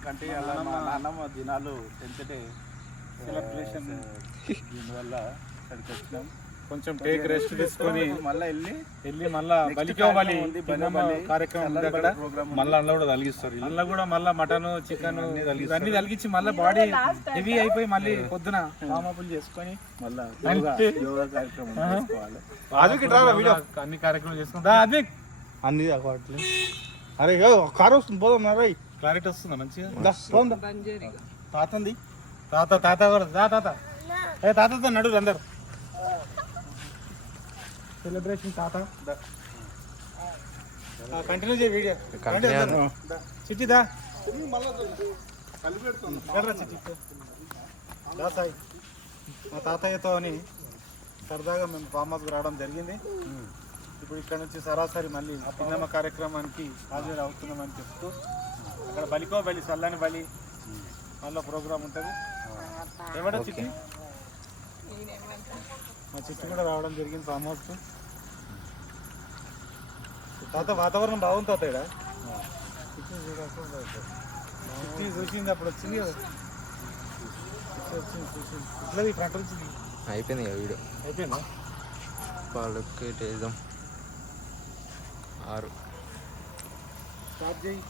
ఎందుకంటే అలా మా నాన్నమ్మ దినాలు 10th డే సెలబ్రేషన్, దీనివల్ల ఇక్కడికి వచ్చినాం. కొంచెం టేక్ రెస్ట్ తీసుకొని మళ్ళీ మళ్ళా బలికో బలి కార్యక్రమం ఉంది అక్కడ. మళ్ళీ అందులో కూడా తలిగిస్తారు. అందులో కూడా మళ్ళీ మటన్ చికెన్ ఇవన్నీ తలిగించి మళ్ళీ బాడీ హెవీ అయిపోయి మళ్ళీ పొద్దున వామపులు చేసుకొని మళ్ళీ యోగా కార్యక్రమం చేసుకోవాలి. అన్ని కార్యక్రమం చేసుకుంటా. అన్ని అరే కారు వస్తుంది పోదాం రై. క్లారిటీ వస్తుందా మంచిగా? తాతంది తాత కూడా తాత తాతతో నడురు అందరు సెలబ్రేషన్. తాత కంటిన్యూ చేయ వీడియో. చిట్టిదా సాయి మా తాతయ్యతో అని సరదాగా మేము ఫామ్ హౌస్కి రావడం జరిగింది. ఇప్పుడు ఇక్కడ నుంచి సరాసరి మళ్ళీ పిన్నమ్మ కార్యక్రమానికి హాజరు అవుతున్నామని చెప్తూ అక్కడ బలికో బలి చల్లని బలి మళ్ళీ ప్రోగ్రామ్ ఉంటుంది. ఎవడ చిట్టి? మా చిట్టి కూడా రావడం జరిగింది ఫామ్ హౌస్కు. తాత వాతావరణం బాగుంది తాత ఇక్కడ. చిట్టి చూసింది అప్పుడు వచ్చింది కదా. ఇట్లా ఫ్రంట్ వచ్చింది. అయిపోయింది కదా వీడియో. అయిపోయిందా? వాళ్ళకి 6 స్టార్ట్ చేయి.